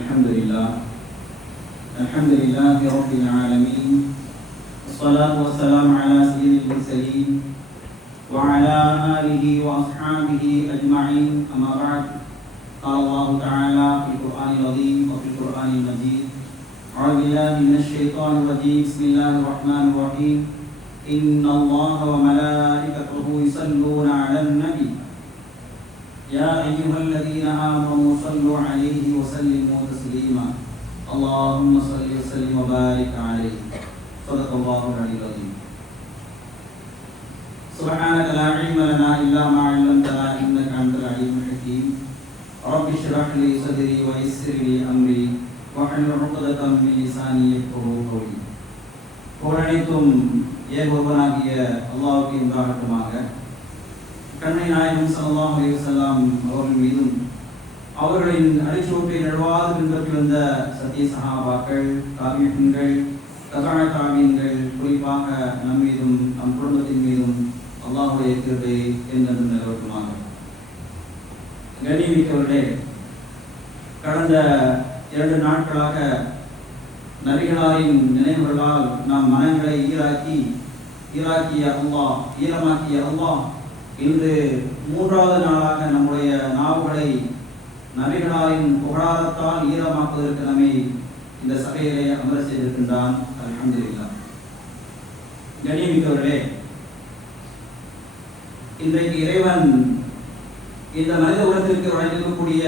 الحمد لله رب العالمين والصلاة والسلام على سيد المرسلين وعلى آله وأصحابه أجمعين أما بعد قال الله تعالى في القرآن العظيم وفي القرآن المجيد أعوذ بالله من الشيطان الرجيم بسم الله الرحمن الرحيم إن الله وملائكته يصلون على النبي يا أيها الذين آمنوا صلوا عليه وسلموا تسليما اللهم صل وسلم وبارك عليه صدق الله العلي العظيم سبحانك لا علم لنا إلا ما علمتنا إنك أنت العليم الحكيم رب اشرح لي صدري ويسر لي أمري واحلل عقدة من لساني يفقهوا قولي புகழனைத்தும் ஏகோபனாகிய அல்லாஹ்வுக்கு உண்டாகட்டுமாக. கண்மணி நாயகம் ஸல்லல்லாஹு அலைஹி வஸல்லம் அவர்கள் மீதும் அவர்களின் அடிச்சுவட்டை நழுவாது பின்பற்றி வந்த சத்திய சஹாபாக்கள், தாபிஈன்கள், தபஅ தாபிஈன்கள், குறிப்பாக நம் மீதும் நம் குடும்பத்தின் மீதும் அல்லாஹ்வுடைய கிருபை என்றென்றும் நிலவட்டுமாக. கண்ணியமிக்கவர்களே, கடந்த 2 நாட்களாக நபிகளாரின் நினைவுகளால் நாம் மனங்களை ஈராக்கிய அல்லாஹ் இன்று 3வது நாளாக நம்முடைய நாவுகளை நபிகளாரின் புகழாரத்தால் ஈரமாக்குவதற்கு நம்மை இந்த சபையிலே அமர செய்திருக்கின்றான். அல்ஹம்துலில்லாஹ். கண்ணியமிக்கவர்களே, இன்றைக்கு இறைவன் இந்த மனித உலகத்திற்கு வழங்கியிருக்கக்கூடிய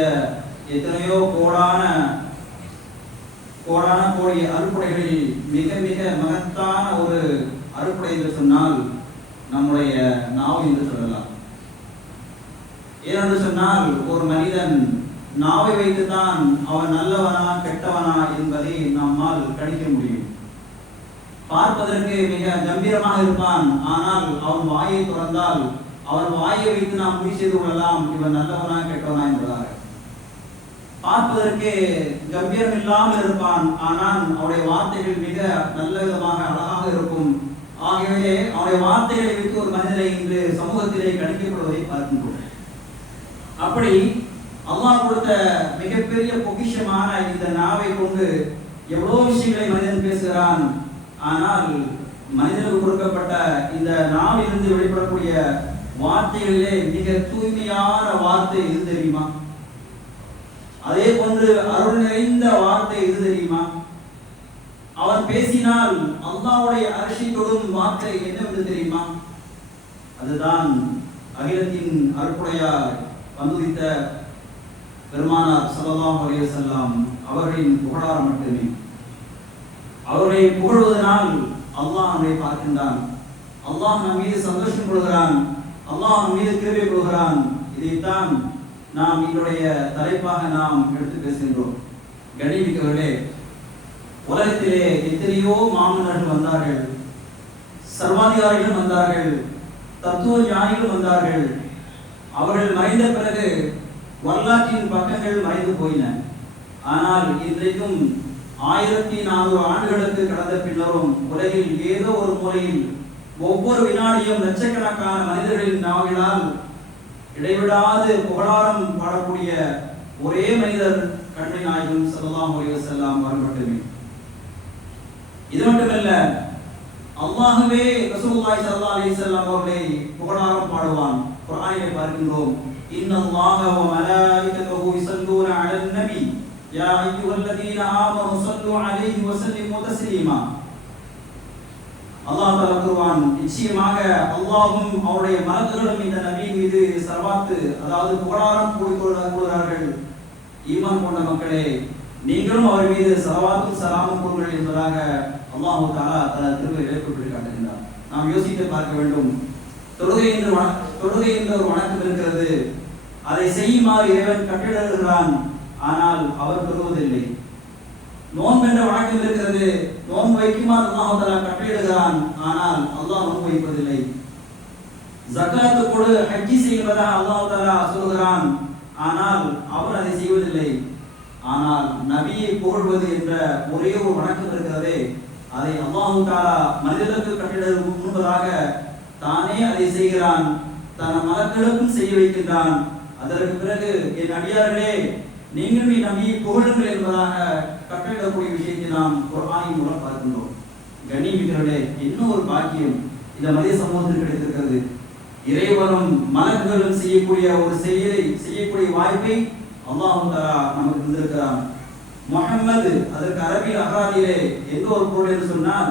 எத்தனையோ கோடான கோடி அருட்படைகளில் மிக மிக மகத்தான ஒரு அருட்படை என்று சொன்னால் நம்முடைய நாவு என்று சொல்லலாம். ஏனென்று சொன்னால் ஒரு மனிதன் நாவை வைத்துதான் அவன் நல்லவனா கெட்டவனா என்பதை நம்மால் கணிக்க முடியும். பார்ப்பதற்கு மிக கம்பீரமாக இருப்பான், ஆனால் அவன் வாயை திறந்தால் அவன் வாயை வைத்து நாம் முடிவு செய்து கொள்ளலாம் இவன் நல்லவனா கெட்டவனா என்பதாக. பார்ப்பதற்கு கம்பீரம் இல்லாமல் இருப்பான், ஆனால் அவருடைய வார்த்தைகள் மிக நல்ல விதமாக அழகாக இருக்கும். ஆகவே அவருடைய வார்த்தைகளை வைத்து ஒரு மனிதனை இன்று சமூகத்திலே கணிக்கப்படுவதை பார்க்கின்றோம். அப்படி அல்லாஹ் கொடுத்த மிகப்பெரிய பொக்கிஷமான இந்த நாவை கொண்டு எவ்வளவு விஷயங்களை மனிதன் பேசுகிறான். ஆனால் மனிதனுக்கு கொடுக்கப்பட்ட இந்த நாவிலிருந்து வெளிப்படக்கூடிய வார்த்தைகளிலே மிக தூய்மையான வார்த்தை எது தெரியுமா? அதே போன்று அருள் நிறைந்த வார்த்தை எது தெரியுமா? அவன் பேசினால் அல்லாஹ்வுடைய அரிசி தொடும் வார்த்தை என்னவென்று தெரியுமா? அதுதான் அகிலத்தின் அருட்படையார் வந்துதித்த பெருமானார் ஸல்லல்லாஹு அலைஹி வஸல்லம் அவர்களின் புகழாரம் மட்டுமே. அவர்களை புகழ்வதனால் அல்லாஹ் நம்மை பார்க்கின்றான், அல்லாஹ் நம் மீது சந்தோஷம் கொள்கிறான், அல்லாஹ் நம் மீது கிருபை கொள்கிறான். இதைத்தான் நாம் இதனுடைய தலைப்பாக நாம் எடுத்து பேசுகின்றோம். கண்ணியமிக்கவர்களே, உலகத்திலே எத்தனையோ மாமன்னர்கள் வந்தார்கள், சர்வாதிகாரிகள் வந்தார்கள், தத்துவ ஞானிகள் வந்தார்கள். அவர்கள் மறைந்த பிறகு வரலாற்றின் பக்கங்கள் மறைந்து போயின. ஆனால் இன்றைக்கும் 1400 ஆண்டுகளுக்கு கடந்த பின்னரும் உலகில் ஏதோ ஒரு மூலையில் ஒவ்வொரு வினாடியும் லட்சக்கணக்கான மனிதர்களின் நாவினால் இடைவிடாது புகழாரம் பாடக்கூடிய ஒரே மனிதர் கண்மணி நாயகம் ஸல்லல்லாஹு அலைஹி வஸல்லம் அவர்கள் மட்டுமே. இது மட்டுமல்ல, அல்லாஹ்வே ரசூலுல்லாஹி ஸல்லல்லாஹு அலைஹி வஸல்லம் அவர்களை புகழாரம் பாடுவான். குர்ஆனிலே பார்க்கின்றோம், இன்னல்லாஹ வ மலாயிகத்துஹு யுஸல்லூன அலன் நபி யா அய்யுஹல்லதீன ஆமனு ஸல்லு அலைஹி வ ஸல்லிமு தஸ்லீமா. அல்லாஹ் தஆலா கூறுவான், நிச்சயமாக அல்லாஹ்வும் அவருடைய மலக்குகளும் இந்த நபி மீது ஸலவாத், அதாவது புகழாரம் கூறுகிறார்கள். ஈமான் கொண்ட மக்களே, நீங்களும் அவர் மீது ஸலவாத்தும் ஸலாமும் கூறுங்கள் என்பதாக அல்லாஹ் தஆலா தனது திருமறையிலே குறிப்பிட்டு காட்டுகின்றார். நாம் யோசித்து பார்க்க வேண்டும். தொழுகை என்ற ஒரு வணக்கம் இருக்கிறது, அதை செய்யுமாறு இறைவன் கட்டளையிடுகிறான், ஆனால் அவர் தொழுவதில்லை. நோன்பு என்ற வணக்கம் இருக்கிறது, நோன்பு வைக்குமாறு அல்லாஹ் தஆலா கட்டளையிடுகிறான், ஆனால் அல்லாஹ் நோன்பு வைப்பதில்லை. ஜகாத் கொடு, ஹஜ்ஜி செய்வதாக அல்லாஹ் தஆலா சொல்கிறான், ஆனால் அவர் அதை செய்வதில்லை. ஆனால் நபியை புகழ்வது என்ற ஒரே ஒரு வணக்கம் இருக்கிறதே, அதை அல்லாஹ் தஆலா மனிதர்களுக்கு கட்டளையிட முன்பதாக தானே அதை செய்கிறான், தன் மலக்களுக்கும் செய்ய வைக்கின்றான். அதற்கு பிறகு என் அடியார்களே, நீங்களும் நபியை புகழுங்கள் என்பதாக கட்டளிடக்கூடிய விஷயத்தை நாம் குர்ஆனின் மூலம் பார்க்கின்றோம். கண்ணியமிக்கவர்களே, இன்னும் ஒரு பாக்கியம் இந்த மனித சமூகத்தில் கிடைத்திருக்கிறது. இறைவனும் மலக்குகளும் செய்யக்கூடிய ஒரு செயலை செய்யக்கூடிய வாய்ப்பை அல்லாஹ் தஆலா நமக்கு தந்திருக்கிறான். முஹம்மது அதற்கு அரபியில் அகராதியிலே எந்த ஒரு பொருள் என்று சொன்னால்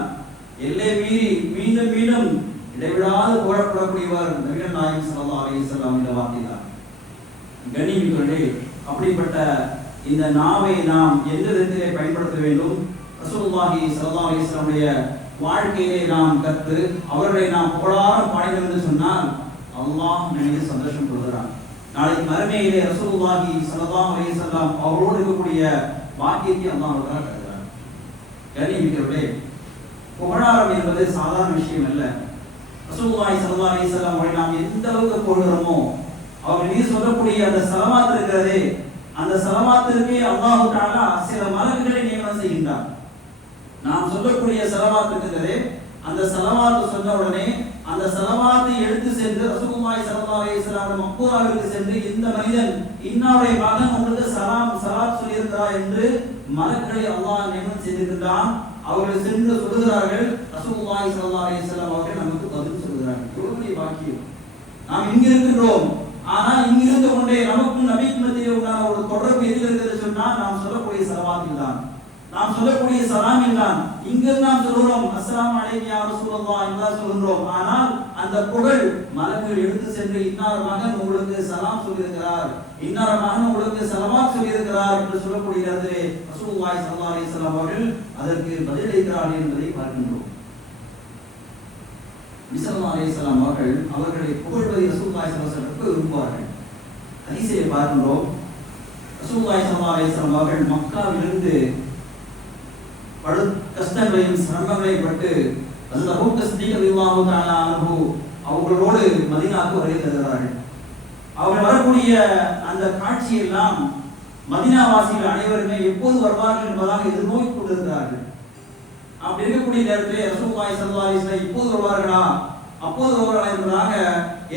எல்லை மீறி மீண்டும் மீண்டும் இடைவிடாது புகழப்படக்கூடியவர் நபிகள் நாயகம் ஸல்லல்லாஹு அலைஹி வஸல்லம் என்ற வார்த்தை தான். கண்ணியமிக்கவர்களே, அப்படிப்பட்ட இந்த நாவை நாம் எந்த விதத்திலே பயன்படுத்த வேண்டும்? ரசூலுல்லாஹி ஸல்லல்லாஹு அலைஹி வஸல்லம் வாழ்க்கையை நாம் கற்று அவர்களை நாம் புகழாரம் பாடினோம் என்று சொன்னால் அல்லாஹ் மீது சந்தோஷம் கொள்கிறான். நாளைக்கு மறுமையிலே ரசூலுல்லாஹி ஸல்லல்லாஹு அலைஹி வஸல்லம் அவரோடு இருக்கக்கூடிய பாக்கியத்தை அல்லாஹ் தருகிறார். கண்ணியமிக்கவர்களே, புகழாரம் என்பது சாதாரண விஷயம் அல்ல. ரசூலுல்லாஹி ஸல்லல்லாஹு அலைஹி வஸல்லம் அவரை நாம் எந்த அளவுக்கு புகழ்கிறோமோ அவர் மீது சொல்லக்கூடிய அந்த ஸலவாத் இருக்கிறதே, அந்த ஸலவாத்திற்கு அல்லாஹ் தஆலா சில மலக்குகளை நியமனம் செய்கின்றார். நாம் சொல்லக்கூடிய ஸலவாத் இருக்கிறதே, அந்த ஸலவாத் சொன்ன உடனே அந்த ஸலவாத்தை எடுத்து சென்று ரசூலுல்லாஹி ஸல்லல்லாஹு அலைஹி வஸல்லம் மக்பூராவிற்கு சென்று இந்த மனிதன் இன்னாருடைய மகன் உங்களுக்கு ஸலாத் சொல்லியிருக்கிறார் என்று மலக்குகளை அல்லாஹ் நியமனம் செய்திருக்கிறான். அவர்கள் சென்று சொல்கிறார்கள், ரசூலுல்லாஹி ஸல்லல்லாஹு அலைஹி வஸல்லம் அவர்கள் நமக்கு பதில் சொல்கிறார்கள். எவ்வளவு பாக்கியம்! நாம் இங்க இருக்கின்றோம், ஆனால் இங்கிருந்து கொண்டே நமக்கும் நபிக்கும் மத்தியிலே உண்டான ஒரு தொடர்பு எதில் இருக்கிறது சொன்னால் நாம் சொல்லக்கூடிய ஸலவாத்தில் தான், நாம் சொல்லக்கூடிய சலாமில் தான். இங்கு நாம் சொல்கிறோம் அஸ்ஸலாமு அலைக்கும் யா ரசூலல்லாஹ் என்று சொல்கிறோம். ஆனால் அந்த புகழ் மலக்குகள் எடுத்து சென்று இன்னார் மகன் உங்களுக்கு சலாம் சொல்லியிருக்கிறார், இன்னார் மகன் உங்களுக்கு ஸலவாத் சொல்லியிருக்கிறார் என்று சொல்லக்கூடிய இடத்திலே ரசூலுல்லாஹி ஸல்லல்லாஹு அலைஹி வஸல்லம் அவர்கள் அதற்கு பதிலளிக்கிறார்கள் என்பதை பார்க்கின்றோம். ஸல்லல்லாஹு அலைஹி வஸல்லம் அவர்களை புகழ்வதை ரசூலுல்லாஹி ஸல்லல்லாஹு அலைஹி வஸல்லம் விரும்புவார்கள். ஹதீஸிலே பார்க்கின்றோம், ரசூலுல்லாஹி ஸல்லல்லாஹு அலைஹி வஸல்லம் அவர்கள் மக்காவிலிருந்து படு கஷ்டங்களையும் சிரமங்களையும் பட்டு ஹஜ்ரத் அபூபக்கர் சித்திக் ரலியல்லாஹு தஆலா அன்ஹு அவர்களோடு மதீனாவுக்கு வருகை தருகிறார்கள். அவர்கள் வரக்கூடிய அந்த காட்சியெல்லாம் மதீனா வாசிகள் அனைவருமே எப்போது வருவார்கள் என்பதாக எதிர்நோக்கி கொண்டிருக்கிறார்கள். அப்படி இருக்கக்கூடிய நேரத்திலே ரசூலுல்லாஹி ஸல்லல்லாஹு அலைஹி வஸல்லம் இப்போது வருவார்களா அப்போது வருவார்களா என்பதாக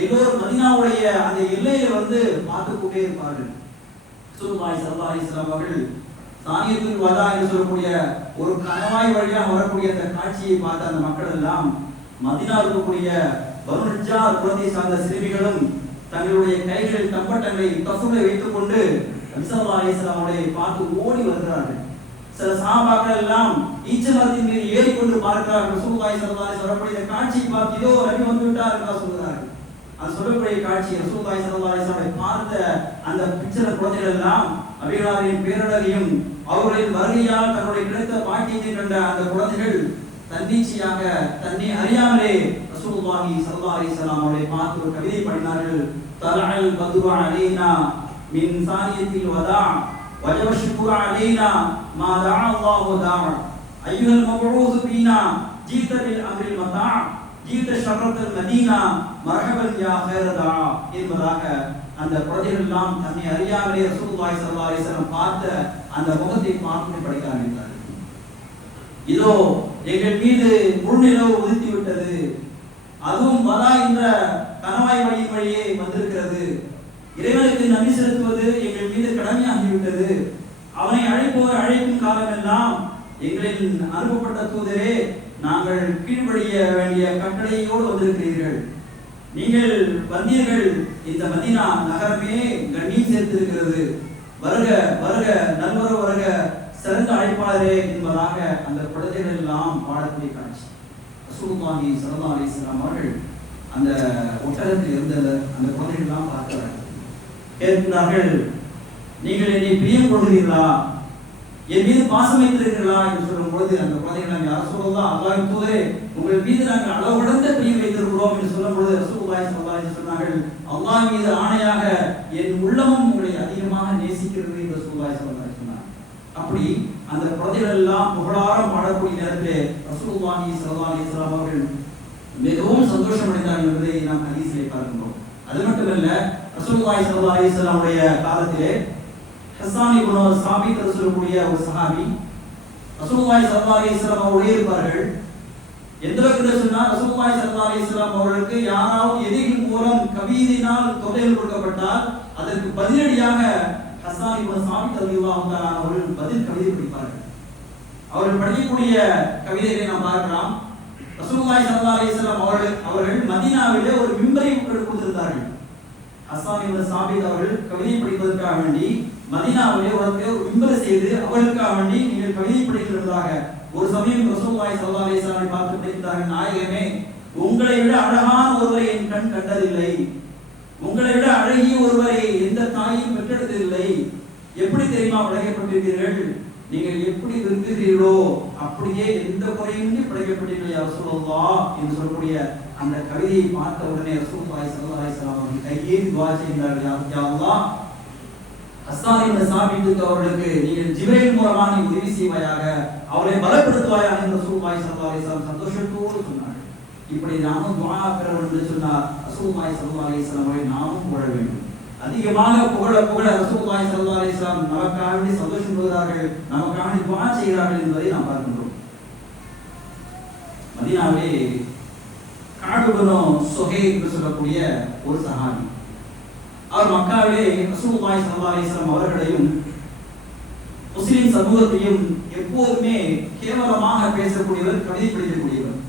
எல்லோரும் மதீனாவுடைய அந்த எல்லையில வந்து பார்த்து கொண்டே இருப்பார்கள். ரசூலுல்லாஹி ஸல்லல்லாஹு அலைஹி வஸல்லம் அவர்கள் சானியத்துல் வதா என்று சொல்லக்கூடிய ஒரு கணவாய் வழியாக வரக்கூடிய அந்த காட்சியை பார்த்த அந்த மக்கள் எல்லாம் மதீனாவில் இருக்கக்கூடிய பனு நஜ்ஜார் குலத்தை சார்ந்த சிறுமிகளும் தங்களுடைய கைகளில் தம்பட்டங்களை கசுலை வைத்துக் கொண்டு நபி ஸல்லல்லாஹு அலைஹி வஸல்லம் அவர்களை பார்த்து ஓடி வருகிறார்கள். சில சஹாபாக்கள் எல்லாம் ஈச்சல் மரத்தின் மீது ஏறிக்கொண்டு பார்க்கிறார்கள். ரசூலுல்லாஹி ஸல்லல்லாஹு அலைஹி வஸல்லம் வரக்கூடிய காட்சியை பார்த்து இதோ நபி வந்து விட்டார் என்று சொல்கிறார்கள். அது சொல்லக்கூடிய காட்சி ரசூலுல்லாஹி ஸல்லல்லாஹு அலைஹி வஸல்லம் பார்த்த அந்த பிக்சர் குழந்தைகள் எல்லாம் நபிகளாரின் பேரழகையும் அவர்களின் வருகையால் தன்னுடைய கிடைத்த பாக்கியத்தை கண்ட அந்த குழந்தைகள் தன்னிச்சையாக தன்னை அறியாமலே ரசூலுல்லாஹி ஸல்லல்லாஹு அலைஹி வஸல்லம் அவர்களை பார்த்து ஒரு கவிதை பாடினார்கள். தலஅல் பத்ரு அலைனா மின் சானியத்தில் வதா வஜப ஷுக்ரு அலைனா மா தஆ அல்லாஹு தஆ அய்யுல் மப்ஊஸ் பீனா ஜீத பில் அம்ரில் மதா ஜீத ஷரத்தல் மதீனா மர்ஹபன் யா கைர தஆ என்பதாக அந்த குழந்தைகள் எல்லாம் தன்னை அறியாமலே ரசூலுல்லாஹி ஸல்லல்லாஹு அலைஹி வஸல்லம் பார்த்த அந்த முகத்தை பார்த்து படிக்க ஆரம்பித்தார்கள். இதோ எங்கள் மீது முழுநிலவு உதித்து விட்டது, அதுவும் வதா என்ற கணவாய் வழியே வந்திருக்கிறது. இறைவனுக்கு நபி செலுத்துவது எங்கள் மீது கடமையாகிவிட்டது. அவனை அழைப்பவர் அழைக்கும் காலமெல்லாம் எங்களின் அனுப்பப்பட்ட தூதரே, நாங்கள் கீழ்ப்படிய வேண்டிய கட்டளையோடு வந்திருக்கிறீர்கள். நீங்கள் வந்தீர்கள், இந்த மதீனா நகரமே கண்ணியம் சேர்த்திருக்கிறது. வருக வருக நல்வரவு வருக சிறந்த அழைப்பாளரே என்பதாக அந்த குழந்தைகள் எல்லாம் பாடக்கூடிய காட்சி. ரசூலுல்லாஹி ஸல்லல்லாஹு அலைஹி வஸல்லம் அவர்கள் அந்த ஒட்டகத்தில் இருந்த அந்த குழந்தைகள் எல்லாம் பார்க்கிறார்கள். கேட்கிறார்கள், நீங்கள் என்னை பிரியம் கொள்கிறீர்களா, என் மீது பாசம் வைத்திருக்கிறீர்களா என்று சொல்லும் பொழுது அந்த குழந்தைகள் யார் சொல்லலாம், அல்லாஹ்வின் தூதரே உங்கள் மீது நாங்கள் அளவுடந்த பிரியம் வைத்திருக்கிறோம் என்று சொல்லும் பொழுது ரசூலுல்லாஹி ஸல்லல்லாஹு அலைஹி வஸல்லம் சொன்னார்கள், அல்லாஹ் மீது ஆணையாக என் உள்ளமும் உங்களை அதிகமாக நேசிக்கிறது என்று ரசூலுல்லாஹி ஸல்லல்லாஹு அலைஹி வஸல்லம் சொன்னார். அப்படி அந்த குழந்தைகள் எல்லாம் புகழாரம் பாடக்கூடிய நேரத்திலே ரசூலுல்லாஹி ஸல்லல்லாஹு அலைஹி வஸல்லம் அவர்கள் மிகவும் சந்தோஷம் அடைந்தார்கள் என்பதை நாம் ஹதீஸிலே பார்க்கிறோம். அது மட்டுமல்ல, ரசூலுல்லாஹி ஸல்லல்லாஹு அலைஹி வஸல்லம் உடைய காலத்திலே ஹஸ்ஸான் இப்னு சாபித் என்று சொல்லக்கூடிய ஒரு சஹாபி ரசூலுல்லாஹி ஸல்லல்லாஹு அலைஹி வஸல்லம் அவரோடு இருப்பார்கள். எந்த அளவுக்கு சொன்னால் ரசூலுல்லாஹி ஸல்லல்லாஹு அலைஹி வஸல்லம் அவர்களுக்கு யாராவது எதிரிகள் மூலம் கவிதையினால் தொல்லைகள் கொடுக்கப்பட்டால் அதற்கு பதிலடியாக ஹஸ்ஸான் இப்னு சாபித் ரலியல்லாஹு தஆலா அவர்கள் பதில் கவிதை படிப்பார்கள். அவர்கள் படிக்கக்கூடிய கவிதைகளை நாம் பார்க்கலாம். ரசூலுல்லாஹி ஸல்லல்லாஹு அலைஹி வஸல்லம் அவர்கள் மதீனாவிலே ஒரு மிம்பரை கொடுத்திருந்தார்கள். ஹஸ்ஸான் இப்னு சாபித் அவர்கள் கவிதை படிப்பதற்காக வேண்டி மதீனாவிலே ஒரு மிம்பரை செய்து அவர்களுக்காக வேண்டி நீங்கள் கவிதை படிக்கிறதாக ஒரு சமயம் ரசூலுல்லாஹி ஸல்லல்லாஹு அலைஹி வஸல்லம் பார்த்து படித்தார்கள், நாயகமே, உங்களை விட அழகான ஒருவரை என் கண் கண்டதில்லை, உங்களை விட அழகிய ஒருவரை எந்த தாயும் பெற்றெடுத்ததில்லை. எப்படி தெரியுமா படைக்கப்பட்டிருக்கிறீர்கள்? நீங்கள் எப்படி விரும்புகிறீர்களோ அப்படியே எந்த குறையின்றி படைக்கப்பட்டீர்கள் யா ரசூலுல்லாஹ் என்று சொல்லக்கூடிய அந்த கவிதையை பார்த்த உடனே ரசூலுல்லாஹி ஸல்லல்லாஹு அலைஹி வஸல்லம் அவர்கள் கையேந்தி துஆ செய்தார்கள், யா அல்லாஹ், ஹஸ்ஸான் இப்னு சாபித் அவர்களுக்கு நீங்கள் ஜிப்ரீல் மூலமாக நீ உதவி செய்வாயாக, அவரை பலப்படுத்துவாயாக என்று ரசூலுல்லாஹி ஸல்லல்லாஹு அலைஹி வஸல்லம் சந்தோஷத்தோடு சொன்னார்கள். இப்படி நாமும் துஆ பெற வேண்டும் என்று சொன்னார் ரசூலுல்லாஹி ஸல்லல்லாஹு அலைஹி வஸல்லம் அவரை நாமும் புகழ வேண்டும். அதிகமாக புகழ ரசூலுல்லாஹி ஸல்லல்லாஹு அலைஹி வஸல்லம் நமக்காக வேண்டி சந்தோஷம் கொள்கிறார்கள், நமக்காக வேண்டி துஆ செய்கிறார்கள் என்பதை நாம் பார்க்கின்றோம். மதீனாவிலே கஅப் இப்னு சுஹைல் என்று சொல்லக்கூடிய ஒரு சஹாபி, அவர் மக்காவிலே ரசூலுல்லாஹி ஸல்லல்லாஹு அலைஹி வஸல்லம் அவர்களையும் முஸ்லிம் சமூகத்தையும் எப்போதுமே கேவலமாக பேசக்கூடியவர், கவிதை படிக்கக்கூடியவர்.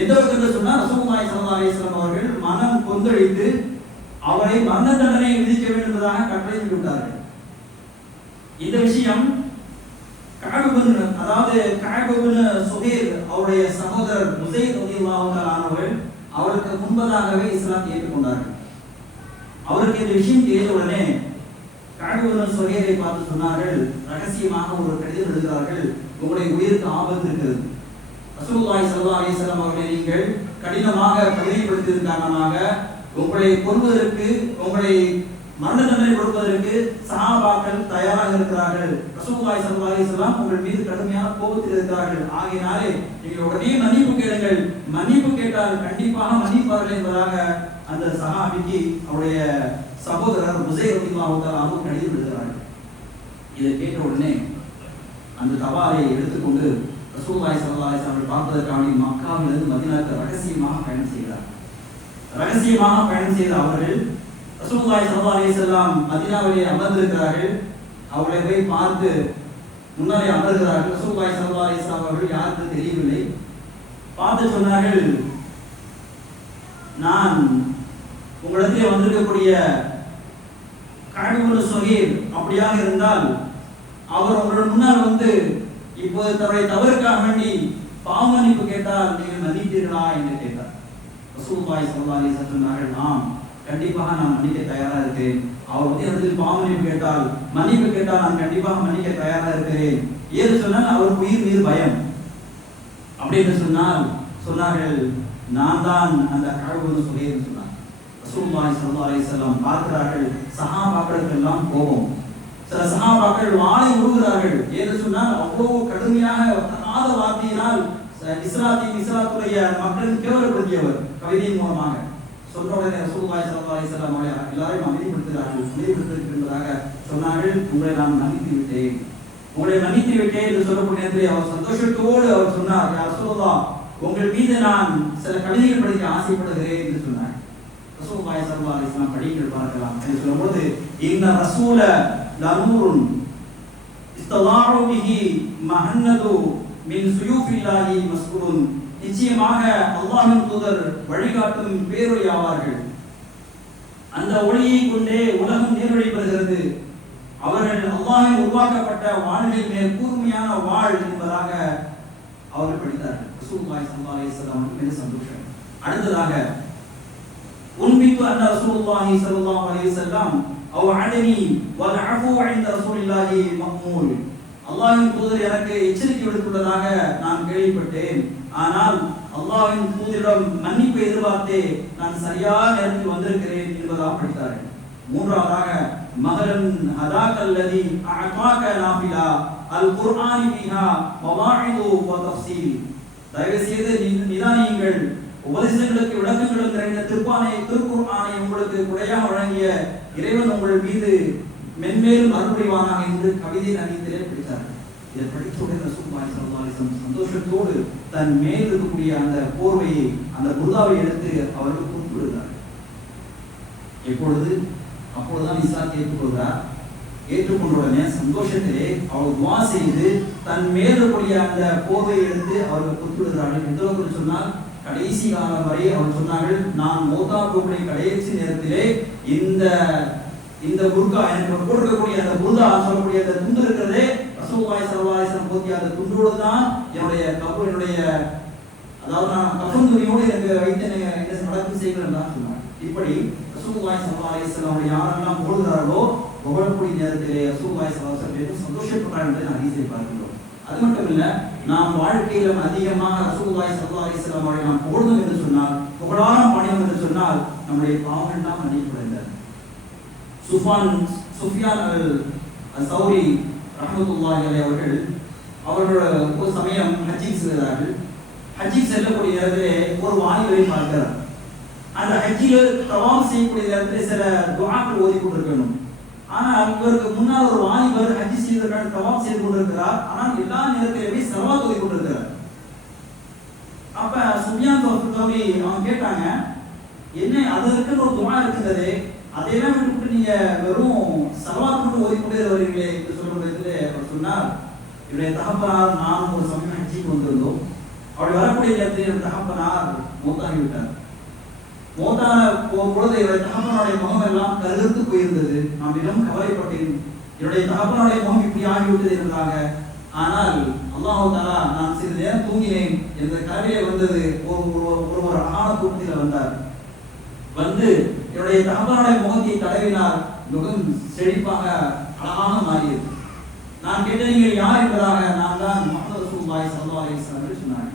எந்த விதத்தில் சொன்னால் ரசூலுல்லாஹி ஸல்லல்லாஹு அலைஹி வஸல்லம் அவர்கள் மனம் கொந்தளித்து அவரை மரண தண்டனை விதிக்க வேண்டும் என்பதாக கட்டளை விட்டார்கள். இந்த விஷயம் கஅப் இப்னு சுஹைல் அவருடைய சகோதரர் முஸைத் ரலியல்லாஹு தஆலா அவர்கள் அவருக்கு முன்பதாகவே இஸ்லாத்தை ஏற்றுக்கொண்டார்கள். அவருக்கு இந்த விஷயம் தெரிந்த உடனே கஅப் இப்னு சுஹைலை பார்த்து சொன்னார்கள், ரகசியமாக ஒரு கடிதம் எழுதுகிறார்கள், உங்களுடைய உயிருக்கு ஆபத்து இருக்கிறது. ரசூலுல்லாஹி ஸல்லல்லாஹு அலைஹி வஸல்லம் அவர்களை நீங்கள் கடினமாக கவிதைப்படுத்தியதன் காரணமாக உங்களை கொல்வதற்கு, உங்களை மரண தண்டனை கொடுப்பதற்கு சஹாபாக்கள் தயாராக இருக்கிறார்கள். ரசூலுல்லாஹி ஸல்லல்லாஹு அலைஹி வஸல்லம் உங்கள் மீது கடுமையான கோபத்தில் இருக்கிறார்கள். ஆகையினாலே நீங்கள் உடனே மன்னிப்பு கேளுங்கள், மன்னிப்பு கேட்டால் கண்டிப்பாக மன்னிப்பார்கள் என்பதாக அந்த சஹாபிக்கு அவருடைய சகோதரர் முஸைத் ரலியல்லாஹு தஆலா அன்ஹு கடிதம் எழுதுகிறார்கள். இதை கேட்ட உடனே அந்த தவாலை எடுத்துக்கொண்டு ரசூலுல்லாஹி ஸல்லல்லாஹு அலைஹி வஸல்லம் பார்ப்பதற்காக மக்காவிலிருந்து மதீனாவுக்கு ரகசியமாக பயணம் செய்கிறார். ரகசியமாக பயணம் செய்த அவர்கள் ரசூலுல்லாஹி ஸல்லல்லாஹு அலைஹி வஸல்லம் மதீனாவிலே அமர்ந்திருக்கிறார்கள். அவர்களை போய் பார்த்து முன்னாலே அமர்கிறார்கள். ரசூலுல்லாஹி ஸல்லல்லாஹு அலைஹி வஸல்லம் அவர்கள் யாருக்கும் தெரியவில்லை. பார்த்து சொன்னார்கள், நான் உங்களிடத்தில் வந்திருக்கக்கூடிய கஅப் இப்னு சுஹைல் அப்படியாக இருந்தால் அவர் உங்களுடைய முன்னால் வந்து இப்போது தன்னுடைய தவறுக்காக வேண்டி பாவ மன்னிப்பு கேட்டால் நீங்கள் மன்னிப்பீர்களா என்று கேட்டார். ரசூலுல்லாஹி ஸல்லல்லாஹு அலைஹி வஸல்லம் சொன்னார்கள், நாம் கண்டிப்பாக நான் மன்னிக்க தயாராக இருக்கிறேன். அவர் வந்து இடத்தில் பாவ மன்னிப்பு கேட்டால் நான் கண்டிப்பாக மன்னிக்க தயாராக இருக்கிறேன். ஏது சொன்னால் அவருக்கு உயிர் மீது பயம். அப்படி என்று சொன்னார்கள், நான் தான் அந்த கஅப் இப்னு சுஹைல் சொன்னார். ரசூலுல்லாஹி ஸல்லல்லாஹு அலைஹி வஸல்லம் பார்க்கிறார்கள், சஹாபாக்களுக்கு எல்லாம் கோபம். சில சஹாபாக்கள் வாளை உருகிறார்கள். ஏது சொன்னால் அவ்வளவு கடுமையாக தகாத வார்த்தையினால் இஸ்லாத்துடைய மக்களுக்கு கேவலப்படுத்தியவர் கவிதையின் மூலமாக. சொன்ன உடனே ரசூலுல்லாஹி ஸல்லல்லாஹு அலைஹி வஸல்லம் எல்லாரையும் அமைதிப்படுத்துகிறார்கள். சொன்னார்கள், உங்களை நான் மன்னித்து விட்டேன் என்று சொல்லக்கூடிய நேரத்தில் அவர் சந்தோஷத்தோடு அவர் சொன்னார், யா ரசூலுல்லாஹ், உங்கள் மீது நான் சில கவிதைகள் படிக்க ஆசைப்படுகிறேன் என்று சொன்னார். ரசூலுல்லாஹி ஸல்லல்லாஹு அலைஹி வஸல்லம் படிக்க பார்க்கலாம் என்று சொல்லும்போது, இன்ன ரசூல லனூருன் இஸ்தலாஉ பிஹி மஹன்னது மின் சுயூஃபில்லாஹி மஸ்குருன், நிச்சயமாக அல்லாஹ்வின் தூதர் வழிகாட்டும் பேரொளி ஆவார்கள். அந்த ஒளியை கொண்டே உலகம் நேர்வழி பெறுகிறது. அவர்கள் அல்லாஹ்வின் உருவாக்கப்பட்ட வாழ்களின் மேல் கூர்மையான வாழ் என்பதாக அவர்கள் படித்தார்கள். ரசூலுல்லாஹி ஸல்லல்லாஹு அலைஹி வஸல்லம் மிக சந்தோஷம். அடுத்ததாக உன்பித்து அன்ன ரசூலுல்லாஹி ஸல்லல்லாஹு அலைஹி வஸல்லம் அவஅதனி வல் அஃபு இன்த ரசூலில்லாஹி மக்மூல், அல்லாஹ்வின் தூதர் எனக்கு எச்சரிக்கை விடுத்துள்ளதாக நான் கேள்விப்பட்டேன். ஆனால் அல்லாஹ்வின் தூதரிடம் மன்னிப்பை எதிர்பார்த்தே நான் சரியான நேரத்தில் வந்திருக்கிறேன் என்பதாக படித்தார்கள். மூன்றாவதாக மகரன் ஹதாகல்லதி அஅதாக நாஃபிலா அல் குர்ஆனி ஃபிஹா மவாஇது வ தஃஸீல், தயவு செய்து நிதானியுங்கள், உபதேசங்களுக்கு விளக்கங்களும் நிறைந்த திருக்குர்ஆனை உங்களுக்கு குறையாக வழங்கிய இறைவன் உங்கள் மீது மென்மேலும் அருள்புரிவானாக என்று கவிதை நவீனத்திலே படித்தார்கள். இதை படித்தவுடன் ரசூலுல்லாஹி ஸல்லல்லாஹு அலைஹி வஸல்லம் சந்தோஷத்தோடு தன் மேல் இருக்கக்கூடிய அந்த போர்வையை, அந்த புர்தாவை எடுத்து அவர்கள் கொடுத்து விடுகிறார்கள். அப்பொழுதுதான் இஸ்லாத்தை ஏற்றுக்கொள்கிறார். ஏற்றுக்கொண்ட உடனே சந்தோஷத்திலே அவர் துவா செய்து தன் மேல் இருக்கக்கூடிய அந்த போர்வையை எடுத்து அவர்கள் கொடுத்துவிடுகிறார்கள். எந்த அளவுக்கு சொன்னால் கடைசி காலம் வரை அவர் சொன்னார்கள், நான் மௌத்தாவுடைய கடைசி நேரத்திலே இந்த புர்கா எனக்கு கொடுக்கக்கூடிய அந்த புர்கா சொல்லக்கூடிய அந்த துண்டு இருக்கிறதே ரசூலுல்லாஹி ஸல்லல்லாஹு அலைஹி வஸல்லம் போதிய அந்த துண்டோடு தான் என்னுடைய அதாவது நான் கஃன் துணியோடு எனக்கு வைத்து என்ன நடக்கும் செய்கிறேன் தான் சொன்னார். இப்படி ரசூலுல்லாஹி ஸல்லல்லாஹு அலைஹி வஸல்லம் யாரெல்லாம் போடுகிறார்களோ புகழக்கூடிய நேரத்திலே ரசூலுல்லாஹி ஸல்லல்லாஹு அலைஹி வஸல்லம் சந்தோஷப்படுறார் என்று ஹதீஸை பார்க்கிறோம். அது மட்டும் இல்ல, நாம் வாழ்க்கையில அதிகமாக ரசூலுல்லாஹி ஸல்லல்லாஹு அலைஹி வஸல்லம் அவரை நாம் புகழ்ந்தோம் என்று சொன்னால், புகழாரம் பணியோம் என்று சொன்னால் நம்முடைய பாவங்கள் தான் மன்னிக்கப்படுகின்றன. சுஃபியான் அல்-சௌரி ரஹ்மத்துல்லாஹி அலைஹி அவர்கள் ஒரு சமயம் ஹஜ்ஜிக்கு செல்கிறார்கள். ஹஜ்ஜிக்கு செல்லக்கூடிய நேரத்திலே ஒரு வாலிபரை பார்க்கிறார். அந்த ஹஜ்ஜில் தவாஃப் செய்யக்கூடிய நேரத்திலே சில துஆக்கள் ஓதி கொண்டிருக்கணும். ஆனால் இவருக்கு முன்னால் ஒரு வாலிபர் ஹஜ்ஜி செய்வதற்காக தவாஃப் செய்து கொண்டிருக்கிறார். ஆனால் எல்லா நேரத்திலுமே ஸலவாத் ஓதி கொண்டிருக்கிறார். அப்ப சுஃபியான் அல்-சௌரி அவங்க கேட்டாங்க, என்ன அதற்கு ஒரு துஆ இருக்கிறது, அதையெல்லாம் விட்டுவிட்டு நீங்க வெறும் ஸலவாத் மட்டும் ஓதிக்கொண்டே வருவீங்களே என்று சொல்லும்போது அவர் சொன்னார், என்னுடைய தகப்பனார் நானும் ஒரு சமயம் ஹஜ்ஜிக்கு வந்திருந்தோம். அவள் வரக்கூடிய நேரத்தில் என் தகப்பனார் மூத்தாகிவிட்டார். மூத்தான போகும்பொழுது என்னுடைய தகப்பனுடைய முகம் எல்லாம் கருத்து போயிருந்தது. நான் மிகவும் கவலைப்பட்டேன். என்னுடைய தகப்பனுடைய முகம் இப்படி ஆகிவிட்டது என்றாங்க. ஆனால் அல்லாஹ் தஆலா நான் சிறிது நேரம் தூங்கினேன், என்ற கனவிலே வந்தது. ஒரு அழகான தூக்கத்தில் வந்தார். வந்து என்னுடைய தகப்பனுடைய முகத்தை தடவினார். முகம் செழிப்பாக அழகாக மாறியது. நான் கேட்டேன், நீங்கள் யார் என்பதாக. நான் தான் முஹம்மது ரசூலுல்லாஹி ஸல்லல்லாஹு அலைஹி வஸல்லம் என்று சொன்னார்.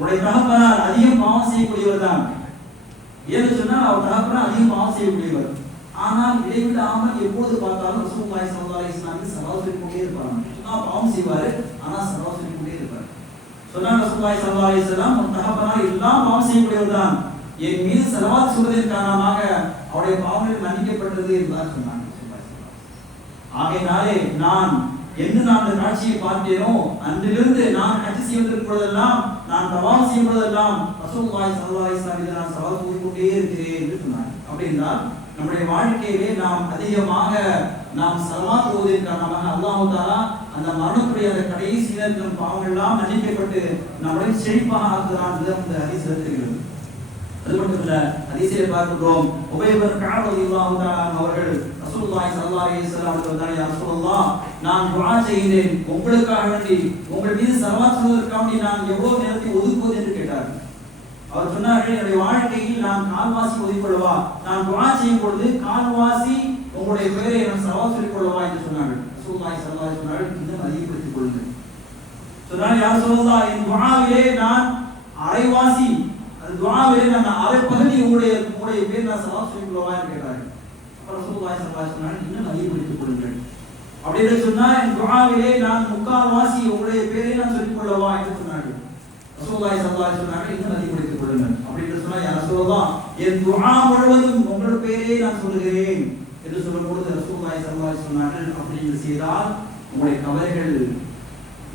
உடைய தகப்பனார் அதிகம் பாவம் செய்யக்கூடியவர் தான். ஏன்னு சொன்னால் அவர் தகப்பனார் அதிகம் பாவம் செய்யக்கூடியவர். ஆனால் இடைவிடாமல் எப்பொழுது பார்த்தாலும் ரசூலுல்லாஹி ஸல்லல்லாஹு அலைஹி வஸல்லம் ஸலவாத் சொல்லிக் கொண்டே இருப்பார். பாவம் செய்வார், ஆனால் ஸலவாத் சொல்லிக் கொண்டே இருப்பார். சொன்னார் ரசூலுல்லாஹி ஸல்லல்லாஹு அலைஹி வஸல்லம், உன் தகப்பனார் எல்லாம் பாவம் செய்யக்கூடியவர் தான். என் மீது ஸலவாத் சொல்வதன் காரணமாக அவருடைய பாவங்கள் மன்னிக்கப்பட்டது என்றார் சொன்னார். ஆகையினாலே நான் என்று நான் அந்த காட்சியை பார்த்தேனோ அன்றிலிருந்து நான் ஹஜ் செய்வதற்கு பொழுதெல்லாம், நான் தவாஃப் செய்யும் பொழுதெல்லாம் ரசூலுல்லாஹி ஸல்லல்லாஹு அலைஹி வஸல்லம் நான் ஸலவாத் ஓதிக்கொண்டே இருக்கிறேன் என்று சொன்னார். அப்படின்னா நம்முடைய வாழ்க்கையிலே நாம் அதிகமாக நாம் ஸலவாத் ஓதுவதன் காரணமாக அல்லாஹ் தஆலா அந்த மரணத்துடைய அந்த கடைசி நேரத்தில் பாவங்கள் எல்லாம் மன்னிக்கப்பட்டு நம்மளை செழிப்பாக ஆக்குகிறான் என்று அந்த ஹதீஸ் தெரிகிறது. அது மட்டும் இல்ல, ஹதீஸிலே பார்க்கிறோம், உபய் இப்னு கஅப் ரலியல்லாஹு தஆலா அவர்கள் ரசூலுல்லாஹி ஸல்லல்லாஹு அலைஹி வஸல்லம் அவர்கள், யா ரசூலல்லாஹ், நான் துஆ செய்கிறேன் உங்களுக்காக வேண்டி, உங்கள் மீது ஸலவாத் சொல்வதற்காக வேண்டி நான் எவ்வளவு நேரத்தை ஒதுக்குவது என்று கேட்டார். அவர் சொன்னார்கள், என்னுடைய வாழ்க்கையில் நான் கால்வாசி ஒதுக்கிக்கொள்ளவா, நான் துஆ செய்யும் பொழுது கால்வாசி உங்களுடைய பெயரை நான் ஸலவாத் சொல்லிக் கொள்ளவா என்று சொன்னார்கள். ரசூலுல்லாஹி ஸல்லல்லாஹு அலைஹி வஸல்லம் இன்னும் அதிகப்படுத்திக் கொள்ளுங்கள் சொன்னார்கள். யா ரசூலல்லாஹ், இந்த துஆவிலே நான் அரைவாசி, அந்த துஆவிலே நான் அரை பகுதி உங்களுடைய பேர் நான் ஸலவாத் சொல்லிக் கொள்ளவா என்று கேட்டார்கள். ரசூலுல்லாஹி ஸல்லல்லாஹு அலைஹி வஸல்லம் இன்னும் அதிகப்படுத்திக் கொள்ளுங்கள். அப்படி என்று சொன்னால் என் துஆவிலே நான் முக்கால்வாசி உங்களுடைய பேரை நான் சொல்லிக் கொள்ளவா என்று சொன்னார்கள். ரசூலுல்லாஹி ஸல்லல்லாஹு அலைஹி வஸல்லம் இன்னும் அதிகப்படுத்திக் கொள்ளுங்கள். அப்படி என்று சொன்னால், யா ரசூலல்லாஹ், என் துஆ முழுவதும் உங்களுடைய பேரை நான் சொல்லுகிறேன் என்று சொல்லும்போது ரசூலுல்லாஹி ஸல்லல்லாஹு அலைஹி வஸல்லம், அப்படி என்று செய்தால் உங்களுடைய கவலைகள்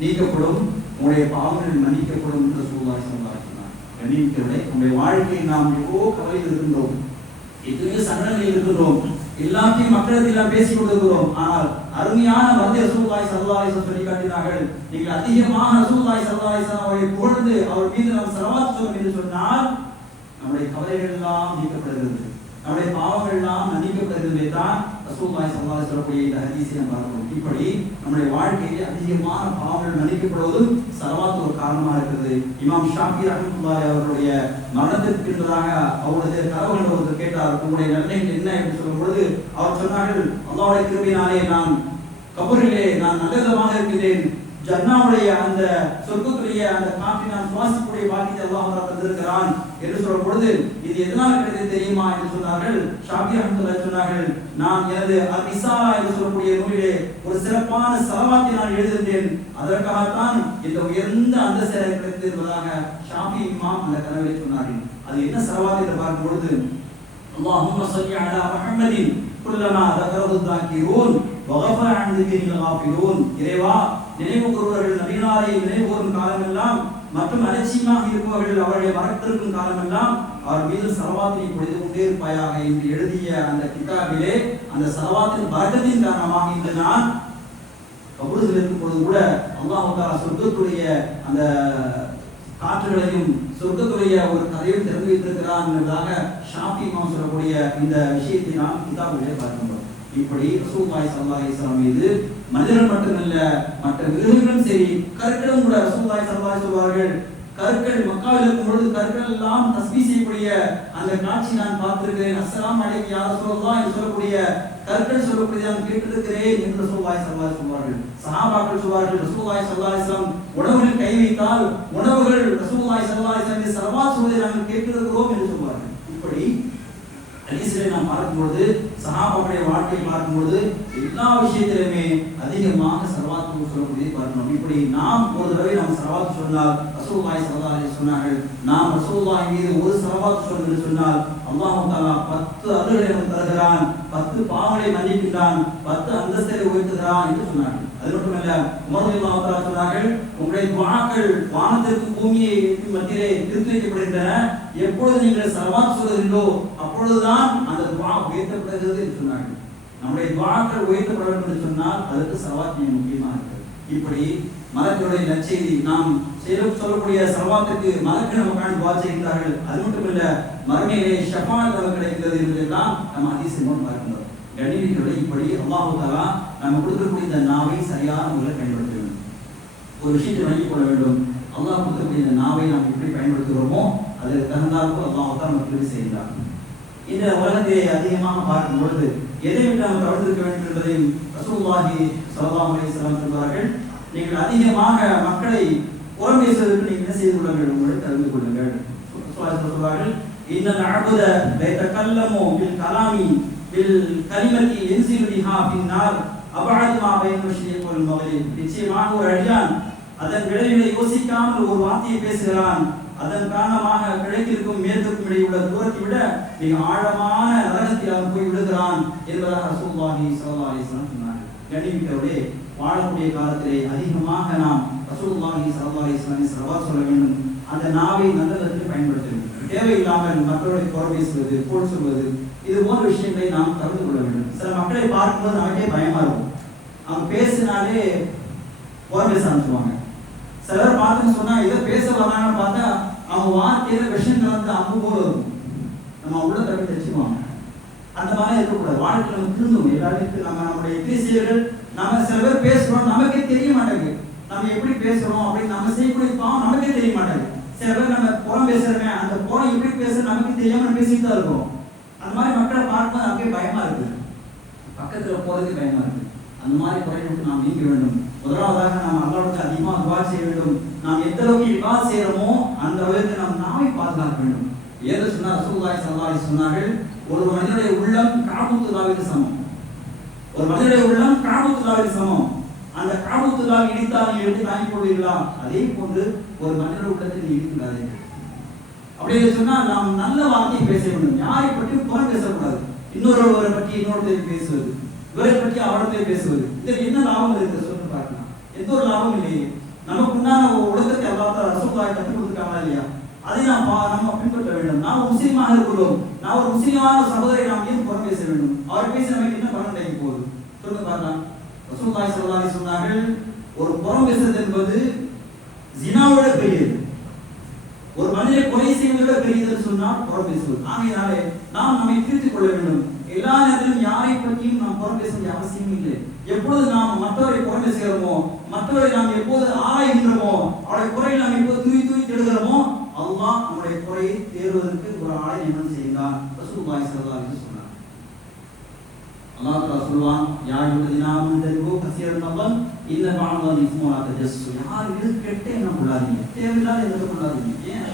நீக்கப்படும், உங்களுடைய பாவங்கள் மன்னிக்கப்படும் என்று ரசூலுல்லாஹி ஸல்லல்லாஹு அலைஹி வஸல்லம். கண்ணியமிக்கவர்களே, நம்முடைய வாழ்க்கையில் நாம் எவ்வளோ கவலையில் இருக்கின்றோம், எத்தனையோ சங்கடங்களில் இருக்கின்றோம், எல்லாத்தையும் மக்களிடம் பேசிக் கொண்டிருக்கிறோம். ஆனால் அருமையான மருந்தை ரசூலுல்லாஹி ஸல்லல்லாஹு அலைஹி வஸல்லம் சொல்லி காட்டினார்கள். நீங்கள் அதிகமாக ரசூலுல்லாஹி ஸல்லல்லாஹு அலைஹி வஸல்லம் அவரை புகழ்ந்து அவர் மீது நாம் ஸலவாத் சொல்வோம் என்று சொன்னால் நம்முடைய கவலைகள் எல்லாம் நீக்கப்படுகிறது, நம்முடைய பாவங்கள் எல்லாம் மன்னிக்கப்படுகிறது தான் ரசூலுல்லாஹி ஸல்லல்லாஹு அலைஹி வஸல்லம் இந்த ஹதீஸை நாம் பார்க்கிறோம். இப்படி நம்முடைய வாழ்க்கையில் அதிகமான பாவங்கள் மன்னிக்கப்படுவதும் ஸலவாத் ஒரு காரணமாக இருக்கிறது. இமாம் ஷாஃபி ரஹ்மத்துல்லாஹி அவருடைய மரணத்திற்கு பின்னதாக அவருடைய கனவுகள் ஒருத்தர் கேட்டார், உங்களுடைய நிர்ணயம் என்ன என்று சொல்லும் பொழுது அவர் சொன்னார்கள், அல்லாஹ்வுடைய கிருபையினாலே நான் கபரிலே நான் நல்லதமாக இருக்கின்றேன், ஜன்னாவுடைய அந்த சொர்க்கத்துடைய அந்த காற்றை நான் சுவாசிக்கக்கூடிய பாக்கியத்தை அல்லாஹ் தந்திருக்கிறான் என்று சொல்லும் பொழுது இது எதனால் கிடைத்தது தெரியுமா என்று சொன்னார்கள். ஷாஃபி ரஹ்மத்துல்லாஹி சொன்னார்கள், நான் எனது அல்-ரிசாலா என்று சொல்லக்கூடிய நூலிலே ஒரு சிறப்பான ஸலவாத்தை நான் எழுதியிருந்தேன், அதற்காகத்தான் இந்த உயர்ந்த அந்தஸ்து எனக்கு கிடைத்தது என்பதாக ஷாஃபி இமாம் அந்த கனவை சொன்னார்கள். அது என்ன ஸலவாத் என்று பார்க்கும் பொழுது, அல்லாஹும்ம ஸல்லி அலா முஹம்மதின் குல்லமா ذكره الذاكرون وغفر عن ذكره الغافلون. இறைவா, நினைவு கூறுவர்கள் நபிகளாரை நினைவு கூறும் காலமெல்லாம் மற்றும் அலட்சியமாக இருப்பவர்கள் அவர்களை மறந்திருக்கும் காலமெல்லாம் அவர் மீது ஸலவாத்தை பொழிந்து கொண்டே இருப்பாயாக என்று எழுதிய அந்த கிதாபிலே அந்த ஸலவாத்தின் பரக்கத்தின் காரணமாக இன்று நான் கபூரில் இருக்கும் பொழுது கூட அல்லாஹ் தஆலா சொர்க்கத்துடைய அந்த காற்றுகளையும் சொர்க்கத்துடைய ஒரு கதையும் திறந்து வைத்திருக்கிறான் என்பதாக ஷாஃபி இமாம் சொல்லக்கூடிய இந்த விஷயத்தை நாம் கிதாபிலே பார்க்கின்றோம். இப்படி ரசூலுல்லாஹி ஸல்லல்லாஹு அலைஹி வஸல்லம் மீது மனிதர்கள் மட்டுமல்ல மற்ற மிருகங்களும் சரி கற்களும் கூட ரசூலுல்லாஹி ஸல்லல்லாஹு அலைஹி சொல்வார்கள், கற்கள் மக்காவில் இருக்கும் பொழுது கற்கள் எல்லாம் தஸ்பீஹ் செய்யக்கூடிய அந்த காட்சி நான் பார்த்திருக்கிறேன். அஸ்ஸலாமு அலைக்கும் யா ரசூலல்லாஹ் என்று சொல்லக்கூடிய கற்கள் சொல்லக்கூடிய நான் கேட்டிருக்கிறேன் என்று ரசூலுல்லாஹி ஸல்லல்லாஹு அலைஹி சொல்வார்கள். சஹாபாக்கள் சொல்வார்கள், ரசூலுல்லாஹி ஸல்லல்லாஹு அலைஹி வஸல்லம் உணவுகளில் கை வைத்தால் உணவுகள் ரசூலுல்லாஹி ஸல்லல்லாஹு அலைஹி வஸல்லம் ஸலவாத் சொல்வதை நாங்கள் கேட்டிருக்கிறோம் என்று சொல்வார்கள். இப்படி ஹதீஸிலே நாம் பார்க்கும்போது சஹாபாக்களுடைய வாழ்க்கையை பார்க்கும்போது எல்லா விஷயத்திலுமே அதிகமாக ஸலவாத் சொல்லக்கூடியதை பார்க்கிறோம். இப்படி நாம் ஒரு தடவை நாம் ஸலவாத் சொன்னால் ரசூலுல்லாஹி ஸல்லல்லாஹு அலைஹி சொன்னார்கள், நாம் ரசூலுல்லாஹி மீது ஒரு ஸலவாத் சொல்லி சொன்னால் அல்லாஹ் தஆலா 10 அருள்களை நமக்கு தருகிறான், 10 பாவங்களை மன்னிக்கின்றான், 10 அந்தஸ்தை உயர்த்துகிறான் என்று சொன்னார்கள். அது மட்டுமல்ல, உமர் ரலியல்லாஹு தஆலா சொன்னார்கள், உங்களுடைய துஆக்கள் வானத்திற்கும் பூமியை மத்தியிலே நிறுத்தி வைக்கப்படுகின்றன. எப்பொழுது நீங்கள் ஸலவாத் சொல்கிறீர்களோ அப்பொழுதுதான் அந்த துஆ உயர்த்தப்படுகிறது என்று சொன்னார்கள். நம்முடைய துஆக்கள் உயர்த்தப்பட வேண்டும் என்று சொன்னால் அதற்கு ஸலவாத் மிக முக்கியமாக இருக்கிறது. இப்படி மலக்குடைய நற்செய்தி நாம் சொல்லக்கூடிய ஸலவாத்துக்கு மலக்கு நமக்கான துஆ செய்கிறார்கள். அது மட்டுமல்ல, மறுமையிலே ஷஃபாஅத் நமக்கு கிடைக்கிறது என்பதெல்லாம் நம்ம ஹதீஸில் பார்க்கிறோம். கண்ணியமிக்கவர்களே, இப்படி அல்லாஹ் தஆலா நம்ம கொடுக்கக்கூடிய இந்த நாவை சரியான முறையில் பயன்படுத்த வேண்டும். ஒரு விஷயத்தை வழங்கிக் கொள்ள வேண்டும். அல்லாஹ் கொடுக்கக்கூடிய இந்த நாவை நாம் எப்படி பயன்படுத்துகிறோமோ அதற்கு தகுந்தாற்போல் அல்லாஹ் தஆலா நமக்கு உதவி செய்கிறார். இந்த உலகத்தை அதிகமாக பார்க்கும் பொழுது எதை விட்டு நாம் தவிர்த்திருக்க வேண்டும் என்பதையும் ரசூலுல்லாஹி ஸல்லல்லாஹு அலைஹி வஸல்லம் சொல்வார்கள், நீங்கள் அதிகமாக மக்களை புறம் பேசுவதற்கு நீங்கள் என்ன செய்து கொள்ள வேண்டும் என்று தெரிந்து கொள்ளுங்கள். சொல்வார்கள், இன்னல் அபத லைதகல்லமு பில் கலாமி பில் கலிமத்தி யன்சிலு பிஹா பின் நார் அபஅத் மா பைன மஷ்ரிக் வல் மக்ரிப். நிச்சயமாக ஒரு அடியான் அதன் விளைவினை யோசிக்காமல் ஒரு வார்த்தையை பேசுகிறான், அதன் காரணமாக கிழக்கிற்கும் மேற்கிற்கும் இடையே உள்ள தூரத்தை விட மிக ஆழமான நரகத்தில் அவன் போய் விடுகிறான் என்பதாக ரசூலுல்லாஹி ஸல்லல்லாஹு அலைஹி வஸல்லம் சொன்னார்கள். கண்ணியமிக்கவர்களே, வாழக்கூடிய காலத்திலே அதிகமாக நாம் ரசூலுல்லாஹி ஸல்லல்லாஹு அலைஹி வஸல்லம் ஸலவாத் சொல்ல வேண்டும். அந்த நாவை நல்ல விதத்தில் பயன்படுத்த வேண்டும். தேவையில்லாமல் மற்றவர்களை குறை பேசுவது, போல் சொல்வது, இது போன்ற விஷயங்களை நாம் தவிர்த்து கொள்ள வேண்டும். சில மக்களை பார்க்கும்போது நமக்கே பயமா இருக்கும். அவங்க பேசினாலே குறை பேச ஆரம்பிச்சுவாங்க. சிலர் பார்த்துன்னு சொன்னா ஏதோ பேச வராங்கன்னு பார்த்தா அவங்க வார்த்தையில விஷயம் கலந்து அம்பு போல இருக்கும். நம்ம உள்ள தவிர தச்சுக்குவாங்க. அந்த மாதிரி இருக்கக்கூடாது. வாழ்க்கையில் நம்ம திருந்தும். எல்லாருக்கும் நம்முடைய எதிரிசீர்கள் நம்ம சில பேர் பேசுறோம், நமக்கே தெரிய மாட்டேங்குது. நம்ம எப்படி பேசுறோம் அப்படின்னு நம்ம செய்யக்கூடிய பாவம் நமக்கே தெரிய மாட்டேங்குது. சில பேர் நம்ம புறம் பேசுறோமே, அந்த புறம் எப்படி பேச நமக்கு தெரியாம பேசிட்டு தான் இருக்கோம். அந்த மாதிரி மக்களை பார்க்கும்போது நமக்கே பயமா இருக்கு. பக்கத்துல போறதுக்கு பயமா இருக்கு. அந்த மாதிரி குறைகளுக்கு நாம் நீங்க வேண்டும். முதலாவதாக நாம் அல்லாஹ்வுக்கு அதிகமாக துஆ செய்ய வேண்டும். நாம் எந்த அளவுக்கு இபாதத் செய்யறோமோ அந்த அளவுக்கு நாம் நாவை பாதுகாக்க வேண்டும். ஏதோ சொன்னார் ரசூலுல்லாஹி ஸல்லல்லாஹு அலைஹி சொன்னார்கள், ஒரு மனிதனுடைய உள்ளம் காபத்துல்லாஹ்வுக்கு சமம். ஒரு மனிதனுடைய உள்ளம் காபத்துல்லாஹ்வுக்கு சமம். அந்த காபத்துல்லாஹ் இடித்தால் நீங்கள் எடுத்து தாங்கிக் கொள்வீர்களா? அதே போன்று ஒரு மனிதனுடைய உள்ளத்தை நீங்கள் இடித்துடாதீர்கள். அப்படின்னு சொன்னா நாம் நல்ல வார்த்தையை பேச வேண்டும். யாரை பற்றியும் புறம் பேசக்கூடாது. இன்னொருவரை பற்றி இன்னொருத்தரை பேசுவது, இவரை பற்றி அவரத்தை பேசுவது, இதில் என்ன லாபம் இருக்கு சொல்லி பார்க்கலாம். எந்த ஒரு லாபம் இல்லையே. நமக்கு உண்டான உலகத்தை அல்லாஹ் ரசூலுல்லாஹி கற்றுக் கொடுத்துருக்காங்களா இல்லையா? அதை நம்ம பின்பற்ற வேண்டும். நாம் முஸ்லீமாக இருக்கிறோம். நான் ஒரு முஸ்லீமான சகோதரை நாம் ஏன் புறம் பேச வேண்டும்? அவர் பேச நமக்கு என்ன பலன் கிடைக்க போகுது சொல்லுங்க பார்க்கலாம். ரசூலுல்லாஹி ஸல்லல்லாஹு அலைஹி சொன்னார்கள், ஒரு புறம் பேசுறது என்பது ஜினாவோட பெரியது. ஒரு மனிதனை கொலை செய்வதை விட பெரியதுன்னு சொன்னால் புறம் பேசுவது. ஆகையினாலே நாம் நம்மை திருத்திக் கொள்ள வேண்டும். எல்லா நேரத்திலும் யாரை பற்றியும் நாம் புறம் பேச வேண்டிய அவசியம் இல்லை. எப்பொழுது நாம் மற்றவரை புறம் பேசுகிறோமோ, மற்றவரை நாம் எப்போது ஆராய்கின்றோமோ, அவருடைய குறையை நாம் எப்போது தூக்கி தேடுகிறோமோ, அல்லாஹ் நம்முடைய குறையை தேடுவதற்கு ஒரு ஆளை நியமனம் செய்கிறார். ரசூலுல்லாஹி ஸல்லல்லாஹு அலைஹி வஸல்லம் அல்லாஹ் தஆலா சொல்வான், யா அய்யுஹல்லதீன ஆமனூ தஜ்ஜு கஸீரன் அல்லாஹ் இன்ன பஅத இஸ்மு லா தஜஸ்ஸு. யார் இது கெட்ட எண்ணம் கொள்ளாதீங்க, தேவையில்லாத எண்ணம் கொள்ளாதீங்க. ஏன்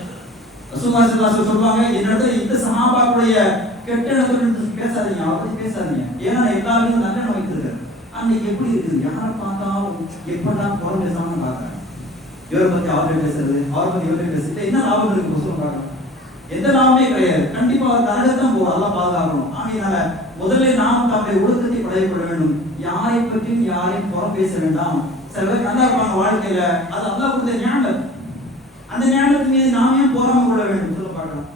ரசூலுல்லாஹி ஸல்லல்லாஹு அலைஹி வஸல்லம் சொல்வாங்க, என்னிடத்துல இந்த சஹாபாக்களுடைய கெட்ட எண்ணத்தை பேசாதீங்க, அவரை பேசாதீங்க. ஏன்னா எல்லாருக்கும் நல்ல எண்ணம் வைத்திருக்காரு. அன்னைக்கு எப்படி இருக்குது? யாரை பார்த்தாலும் எப்பதான் புறம் பேசாமல் பார்க்கறேன். இவரை பத்தி அவரை பேசுறது, அவரை பத்தி இவரை பேசுறது, என்ன லாபம் இருக்கு சொல்றாங்க? எந்த லாபமே கிடையாது. கண்டிப்பா அவர் நரகத்தான் போகும். அதெல்லாம் பாதுகாக்கணும். ஆகையினால முதல்ல நாம் தம்முடைய ஒழுக்கத்தை படையப்பட வேண்டும். யாரை பற்றியும் யாரையும் புறம் பேச வேண்டாம். சில பேர் நல்லா இருப்பாங்க வாழ்க்கையில, அது அல்லாஹ் கொடுத்த ஞானம். அந்த ஞானத்தின் மீது நாம் ஏன் போராம கொள்ள வேண்டும் சொல்ல பார்க்கலாம்.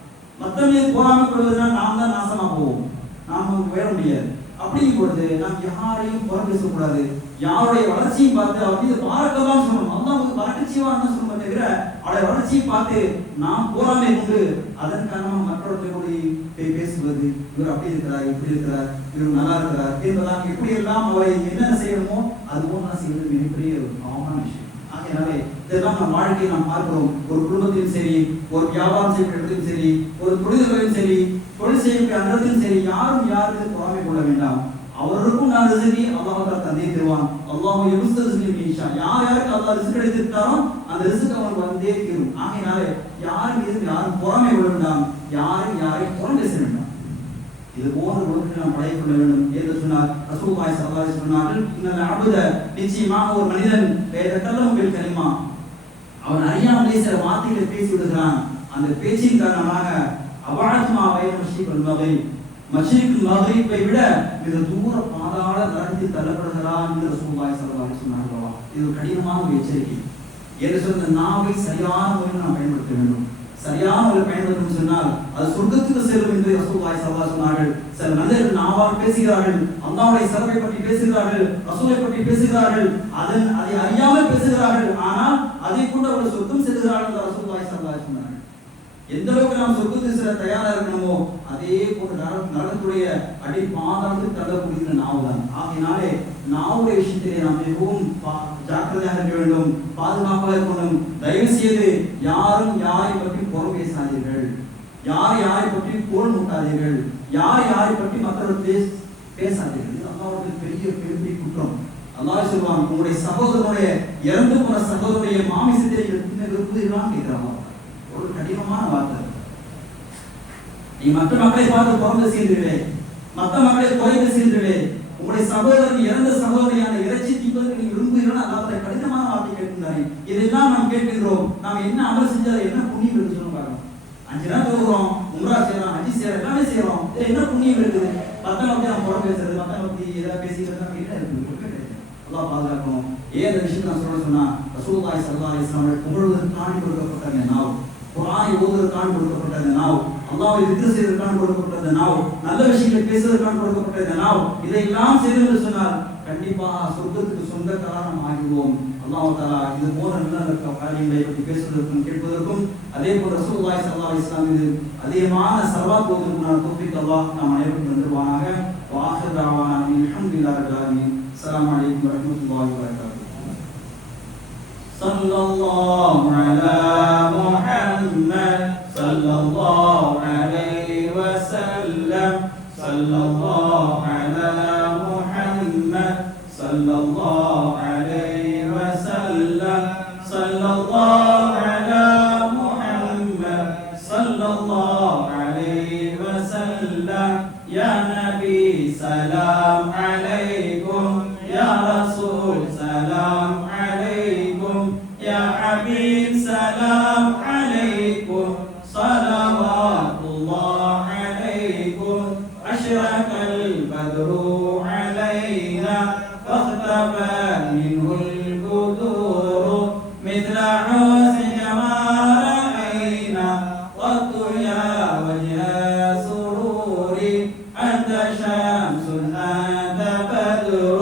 மற்றவங்க பொறாமைப்படுவதனால் நாம் தான் நாசமா போவோம், நாம உயர முடியாது. அப்படிங்கும் பொழுது நாம் யாரையும் புறம் பேசக்கூடாது. யாருடைய வளர்ச்சியும் பார்த்து அவர் இது பாராட்டதான் சொல்லணும், அல்லாஹ்வுக்கு பாராட்டுச்சிவான்னு சொல்லணும் தவிர அவருடைய வளர்ச்சியை பார்த்து நாம் பொறாமை கொண்டு அதன் காரணமாக மற்றவர்களுடைய பேசுவது, இவர் அப்படி இருக்கிறார், இப்படி இருக்கிறார், இவர் நல்லா இருக்கிறார் என்பதாக எப்படி எல்லாம் அவரை என்னென்ன செய்யணுமோ அது போல செய்வது மிகப்பெரிய ஒரு பாவமான விஷயம். ஆகையினாலே இதெல்லாம் நம் வாழ்க்கையை நாம் பார்க்கிறோம். ஒரு குடும்பத்திலும் சரி, ஒரு வியாபாரம் செய்யக்கூடிய இடத்திலும் சரி, ஒரு தொழில்களிலும் சரி, தொழில் செய்யக்கூடிய அந்த இடத்திலும் சரி, யாரும் யாருக்கு பொறாமை கொள்ள வேண்டாம். அவருக்கும் நான் ரிஸ்கை அல்லாஹ் தந்தே தருவான். அல்லாஹ் யுஸ்தஸ்லி மீஷா, யார் யாருக்கு அல்லாஹ் ரிஸ்க் எடுத்துட்டாரோ அந்த ரிஸ்க் அவங்களுக்கு வந்தே தீரும். ஆகையினாலே யாரும் மீது யாரும் பொறாமை கொள்ள வேண்டாம், யாரும் யாரையும் புறம் பேச வேண்டாம். இது போன்ற ஒழுக்கத்தை நாம் படைத்துக் கொள்ள வேண்டும் என்று சொன்னார் ரசூலுல்லாஹி ஸல்லல்லாஹு அலைஹி வஸல்லம் சொன்னார்கள். இன்னல் அப்த, நிச்சயமாக ஒரு மனிதன் வேதத்தல்லும் பில் கலிமா, அவன் அறியாமலே சில வார்த்தைகளை பேசி விடுகிறான். அந்த பேச்சின் காரணமாக அவாத்மா வைன மஷ்ரிகுல் மக்ரிப், மஷ்ரிகுல் மக்ரிப்பை விட மிக தூர பாதாள நரகத்தில் தள்ளப்படுகிறான் என்று ரசூலுல்லாஹி ஸல்லல்லாஹு அலைஹி வஸல்லம் சொன்னார்கள். இது கடினமான ஒரு எச்சரிக்கை. என்று சொன்ன நாவை சரியான முறையில் நாம் பயன்படுத்த வேண்டும். சரியான ஒரு பயன்படுத்தும் சொன்னால் அது சொர்க்கத்துக்கு செல்லும் என்று ரசூலுல்லாஹி ஸல்லல்லாஹு அலைஹி வஸல்லம் சொன்னார்கள். சில மனிதர்கள் நாவால் பேசுகிறார்கள், அல்லாஹ்வுடைய சிறப்பை பற்றி பேசுகிறார்கள், ரசூலை பற்றி பேசுகிறார்கள், அதை அறியாமல் பேசுகிறார்கள், ஆனால் அதை கொண்டு அவர்கள் சொர்க்கம் செல்கிறார்கள் என்று ரசூலுல்லாஹி ஸல்லல்லாஹு அலைஹி வஸல்லம் சொன்னார்கள். எந்த அளவுக்கு நாம் சொர்க்கத்துக்கு செல்ல தயாரா இருக்கணுமோ அதே போன்று நரகத்துடைய அடி பாதாளத்துக்கு தள்ளக்கூடிய நாவு தான். ஆகையினாலே நாவுடைய விஷயத்திலே நாம் மிகவும் ஜாக்கிரதையாக இருக்க வேண்டும், பாதுகாப்பாக இருக்க வேண்டும். தயவு செய்து யாரும் யாரை பற்றி புறம் பேசாதீர்கள், யார் யாரை பற்றி கோல் மூட்டாதீர்கள், யார் யாரை பற்றி மற்றவர்கள் பேசாதீர்கள். இது அல்லாஹ்வுடைய பெரிய குற்றம். அல்லாஹ் சொல்வான், உங்களுடைய சகோதரனுடைய இறந்து போன சகோதரனுடைய மாமிசத்தை விரும்புகிறீர்களான்னு கேட்கிறாங்க. ஒரு கடினமான வார்த்தை. நீ மற்ற மக்களை பார்த்து புறம் பேசுகிறீர்களே, மற்ற மக்களை குறை பேசுகிறீர்களே, உங்களுடைய சகோதரன் இறந்த சகோதரியான இறைச்சி தின்பதற்கு நீ விரும்புகிறோம், அல்லாஹ் கடினமான வார்த்தை கேட்கின்றாரே. இதெல்லாம் நாம் கேட்கின்றோம். நாம் என்ன அமல் செஞ்சால் என்ன புண்ணியம் இருக்கு சொல்லுங்க பாருங்க. 5 நாள் தொழுகிறோம், உம்ரா செய்யறோம், ஹஜ் செய்யறோம், எல்லாமே செய்யறோம். இதுல என்ன புண்ணியம் இருக்குது? மத்தவங்க நாம் புறம் பேசுறது, மத்தவங்க ஏதாவது பேசிக்கிறதா என்ன இருக்குது? அல்லாஹ் பாதுகாக்கணும். ஏன் இந்த விஷயத்தை நான் சொன்னா ரசூலுல்லாஹி ஸல்லல்லாஹு அலைஹி வஸல்லம் புகழ்வதற்காண்டி கொடுக்கப்பட்ட நாவ், குர்ஆனை ஓதுவதற்காண்டி கொடுக்கப்பட்ட நாவ், அல்லாஹ்வை திக்ர் செய்வதற்காண்டி கொடுக்கப்பட்ட நாவ், நல்ல விஷயங்களை பேசுவதற்காண்டி கொடுக்கப்பட்ட நாவ், இதையெல்லாம் செய்து சொன்னால் கண்டிப்பாக சொர்க்கத்துக்கு சொந்தக்காரன் ஆகிடுவோம். அல்லாஹ் தஆலா இது போன்ற நல்ல காரியங்களை பற்றி பேசுவதற்கும் கேட்பதற்கும் அதே போல் ரசூலுல்லாஹி ஸல்லல்லாஹு அலைஹி வஸல்லம் மீது அதிகமான ஸலவாத் ஓதுவதற்கான தௌஃபீக் அல்லாஹ் நம் அனைவருக்கும் தருவானாக. வஆஹிரு தஅவானா அல்ஹம்துலில்லாஹி ரப்பில் ஆலமீன். அஸ்ஸலாமு அலைக்கும் வரஹ்மத்துல்லாஹி வபரகாத்துஹு. ஸல்லல்லாஹு அலா முஹம்மத் ஸல்லல்லாஹு அலைஹி வஸல்லம். ஸல்லல்லாஹு அலா முஹம்மத் ஸல்லல்லாஹு அலைஹி வஸல்லம். ஸல்லல்லாஹு அலா முஹம்மத் ஸல்லல்லாஹு அலைஹி வஸல்லம். யா நபி சலாம் அலைக்கும், யா ரசூல் சலாம் அலைக்கும், யா ஹபீப் சலாம் அலைக்கும், ஸலவாத்துல்லாஹி அலைக்கும். அஷ்ரகல் பத்ரு அலைனா ஃபக்தபா மின்ஹுல் புதூர் மித்ல ஹுஸ்னிக மா ரஅய்னா வத்து யா வஜ்ஹ சுரூரி أنت شمس أنت بدر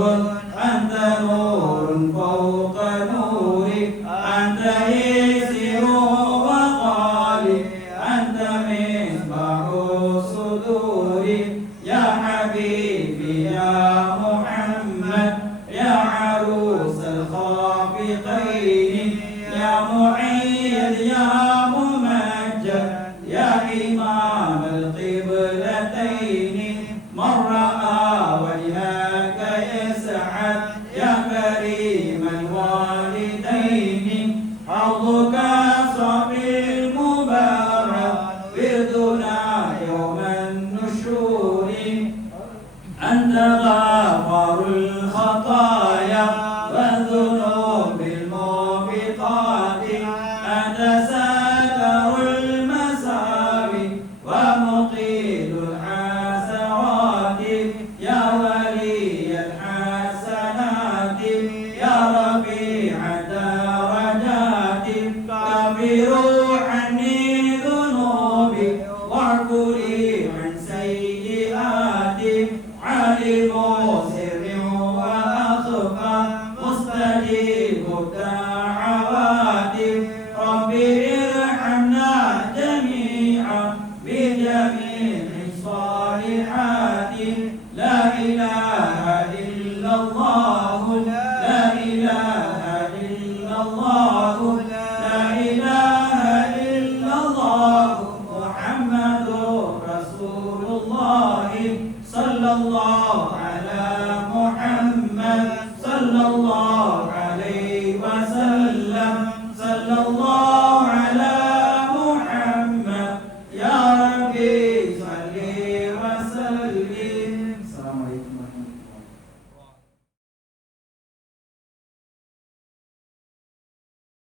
أنت نور فوق نوري أنت يسير وقالي أنت مصباح الصدور. يا حبيبي يا محمد يا عروس الخافقين يا معيد يا ممجد يا إمام القبلتين. من رأى وجهك يسعد يا كريم الوالدين. حوضك صبي المبارك وردنا يوم النشور. أنت غافر الخطايا والذنوب الموبقات. أنت ساتر المساوي ومقيل الحسرات. يا ولي الحسنات يا رفيع الدرجات. كفروا عني ذنوبي واعف لمسر وأخفى مستجيب الدعوات رب ارحمنا جميعا بجميع الصالحات لا إله